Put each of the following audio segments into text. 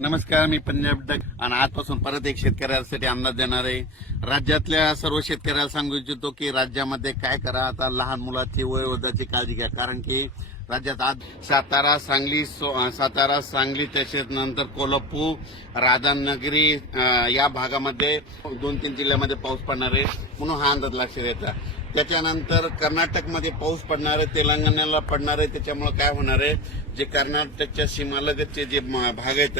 नमस्कार, मी पंजाब डक आणि आजपासून परत एक शेतकऱ्यांसाठी अंदाज देणार आहे. राज्यातल्या सर्व शेतकऱ्याला सांगू इच्छितो की राज्यामध्ये काय करा, आता लहान मुलाची वयोवृद्धाची काळजी घ्या. कारण की राज्यात आज सातारा सांगली तसेच नंतर कोल्हापूर राधानगरी या भागामध्ये 2-3 जिल्ह्यामध्ये पाऊस पडणार आहे, म्हणून हा अंदाज लक्षात द्यायचा. त्याच्यानंतर कर्नाटकमध्ये पाऊस पडणार आहे, तेलंगणाला पडणार आहे. त्याच्यामुळे काय होणार आहे, जे कर्नाटकच्या सीमालगतचे जे भाग आहेत,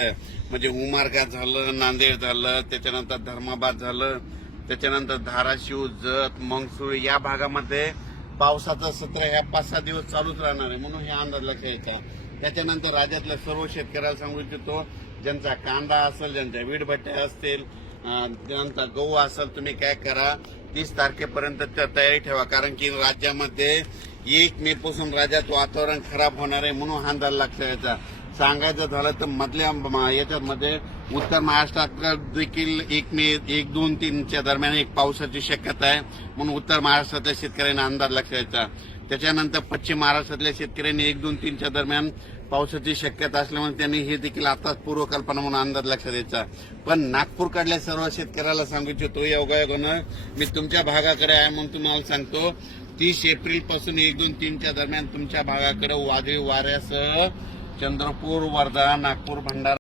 म्हणजे उमरगा झालं, नांदेड झालं, त्याच्यानंतर धर्माबाद झालं, त्याच्यानंतर धाराशिव, जत, मंगसूळ या भागामध्ये पावसाचं सत्र ह्या 5-6 दिवस चालूच राहणार आहे, म्हणून हे अंदाज लक्षात यायचा. त्याच्यानंतर राज्यातल्या सर्व शेतकऱ्याला सांगू इच्छितो, ज्यांचा कांदा असेल, ज्यांच्या वीटभट्ट्या असतील, ज्यांचा गहू असेल, तुम्ही काय करा, 30 तारखेपर्यंत तयारी ठेवा. कारण की राज्यामध्ये 1 मे पासून राज्यात वातावरण खराब होणार आहे, म्हणून हा अंदाज लक्षात यायचा. सांगायचं झालं तर मधल्या याच्यामध्ये उत्तर महाराष्ट्रात देखील 1 मे 1, 2, 3च्या दरम्यान एक पावसाची शक्यता आहे, म्हणून उत्तर महाराष्ट्रातल्या शेतकऱ्यांना अंदाज लक्षात यायचा. त्याच्यानंतर पश्चिम महाराष्ट्रातल्या शेतकऱ्यांनी 1, 2, 3च्या दरम्यान पावसाची शक्यता असल्यामुळे त्यांनी हे देखील आताच पूर्वकल्पना म्हणून अंदाज लक्षात द्यायचा. पण नागपूरकडल्या सर्व शेतकऱ्याला सांगू इच्छितो, योगायोगानं मी तुमच्या भागाकडे आहे म्हणून तुम्हाला सांगतो, 30 एप्रिल पासून 1, 2, 3च्या दरम्यान तुमच्या भागाकडे वादळी वाऱ्यासह चंद्रपूर, वर्धा, नागपूर, भंडारा